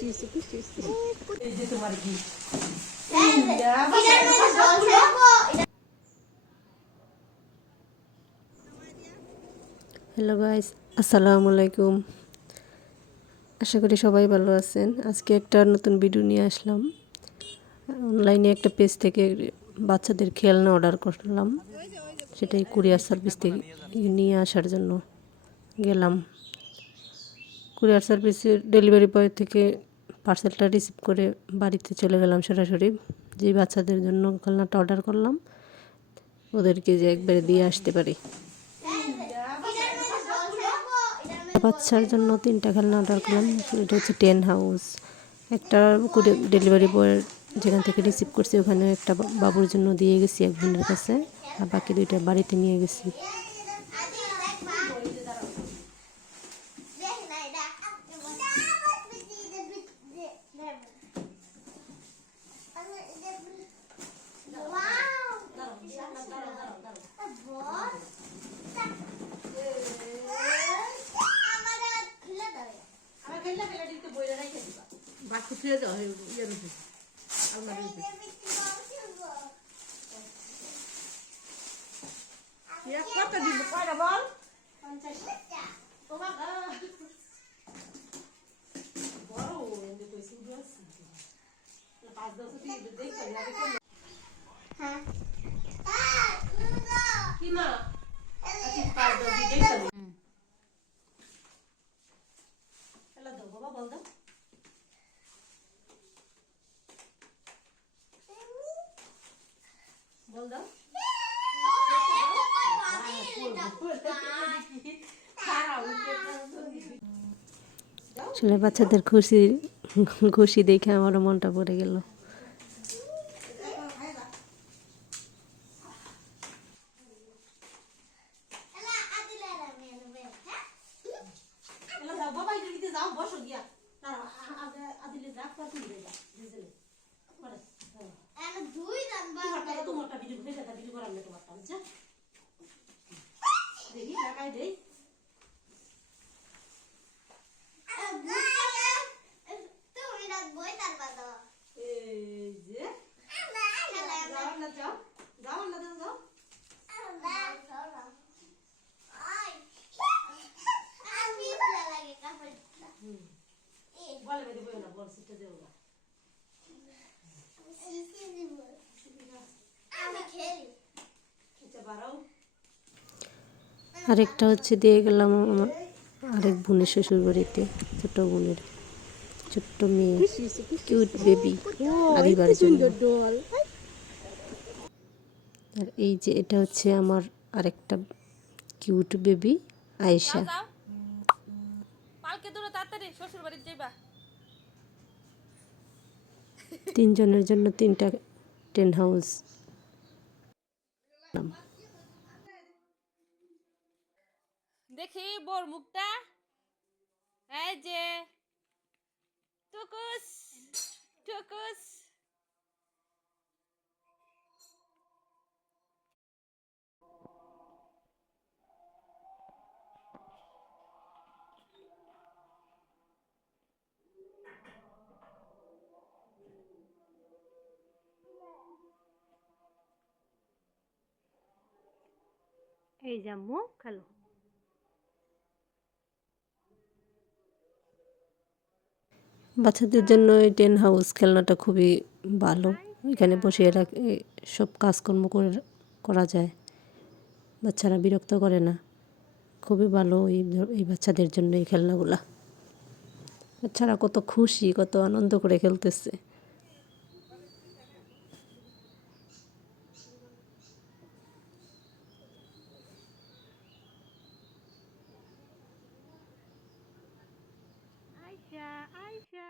এই যে তোমার গিফট। হ্যালো গাইস, আসসালামু আলাইকুম। আশা করি সবাই ভালো আছেন। আজকে একটা নতুন ভিডিও নিয়ে আসলাম। অনলাইনে একটা পেজ থেকে বাচ্চাদের খেলনা অর্ডার করলাম, সেটাই কুরিয়ার সার্ভিস থেকে নিয়ে আসার জন্য গেলাম। কুরিয়ার সার্ভিসের ডেলিভারি বয় থেকে পার্সেলটা রিসিভ করে বাড়িতে চলে গেলাম সরাসরি। যেই বাচ্চাদের জন্য খেলনাটা অর্ডার করলাম ওদেরকে যে একবারে দিয়ে আসতে পারি। বাচ্চার জন্য 3টা খেলনা অর্ডার করলাম। এটা হচ্ছে 10 হাউস। একটা ডেলিভারি বয়ের যেখান থেকে রিসিভ করছি ওখানে একটা বাবুর জন্য দিয়ে গেছি এক বোনের কাছে, আর বাকি 2টা বাড়িতে নিয়ে গেছি। বাকি ফিরে যাও ইয়ে রয়েছে আলমারি রয়েছে। কত দিব কয়টা বল? 50 তোমার বড় এনে কইছি দিয়েছি 5-10 দিন দেখো লাগে কেন। হ্যাঁ কি মা আচ্ছা 5-10 দিন দেখো। হ্যালো দাও বাবা বল দাও। বল দাও আসলে বাচ্চাদের খুশি দেখে আমারও মনটা পড়ে গেল। বাবা দিতে যাও বসো গিয়া আদিলে যা করতে দিবা বুঝলে করে আমি দুই দান তোমারটা ভিডিও ভেজা ভিডিও করাম না তোমারটা বুঝছো দেখি লাগাই দেই তুমি রাখবই তারপর দাও এই যে যাও না যাও যাও না যাও বলে বেঁধে বই না বল সিটটা দেবো না আমি খেলি আচ্ছা বাড়াও। আরেকটা হচ্ছে দিয়ে গেলাম আমার আরেক বোনের শ্বশুর বাড়িতে, ছোট বোনের ছোট্ট মেয়ে, কিউট বেবি আদিবার জন্য। আর এই যে এটা হচ্ছে আমার আরেকটা কিউট বেবি আয়েশা। কালকে দূরে তাড়াতাড়ি শ্বশুর বাড়ি যাইবা। 3 জনের জন্য 3টা 10 হাউস। দেখি বোর মুখটা, এই যে টুকুস টুকুস। এই জাম্মু খেলো। বাচ্চাদের জন্য এই 10 হাউস খেলনাটা খুবই ভালো। এখানে বসে এরা সব কাজকর্ম করা যায়, বাচ্চারা বিরক্ত করে না। খুবই ভালো এই বাচ্চাদের জন্য এই খেলনাগুলা। বাচ্চারা কত খুশি, কত আনন্দ করে খেলতেছে। আয়শা আয়শা